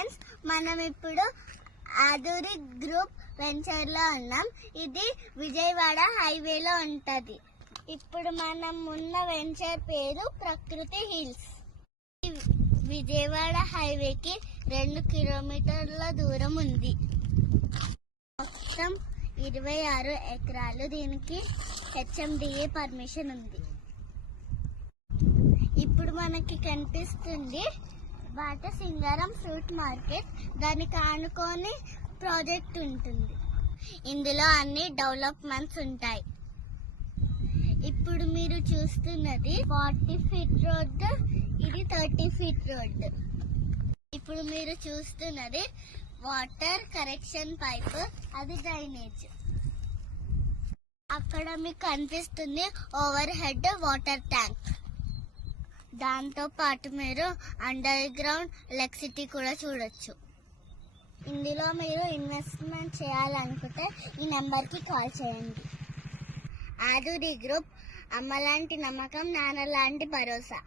Friends, మనం ఇప్పుడు ఆధురి group venture లో ఉన్నాం. ఇది విజయవాడ హైవేలో ఉంటది. ఇప్పుడు మనం ఉన్న వెంచర్ పేరు ప్రకృతి హిల్స్. విజయవాడ హైవేకి 2 కిలోమీటర్ల దూరం ఉంది. మొత్తం 26 ఎకరాలు. దీనికి HMDA పర్మిషన్ ఉంది. ఇప్పుడు మనకి కనిపిస్తుంది బాట సింగారం ఫ్రూట్ మార్కెట్. దానికి ఆనుకొని ప్రాజెక్ట్ ఉంటుంది. ఇందులో అన్ని డెవలప్మెంట్స్ ఉంటాయి. ఇప్పుడు మీరు చూస్తున్నది 40 ఫీట్ రోడ్, ఇది 30 ఫీట్ రోడ్. ఇప్పుడు మీరు చూస్తున్నది వాటర్ కరెక్షన్ పైప్, అది డ్రైనేజ్. అక్కడ మీకు కనిపిస్తుంది ఓవర్ హెడ్ వాటర్ ట్యాంక్. దాంతో పాటు మీరు అండర్ గ్రౌండ్ ఎలక్ట్రిసిటీ కూడా చూడొచ్చు. ఇందులో మీరు ఇన్వెస్ట్మెంట్ చేయాలనుకుంటే ఈ నెంబర్కి కాల్ చేయండి. ఆధురి గ్రూప్, అమ్మ లాంటి నమ్మకం, నాన్న లాంటి భరోసా.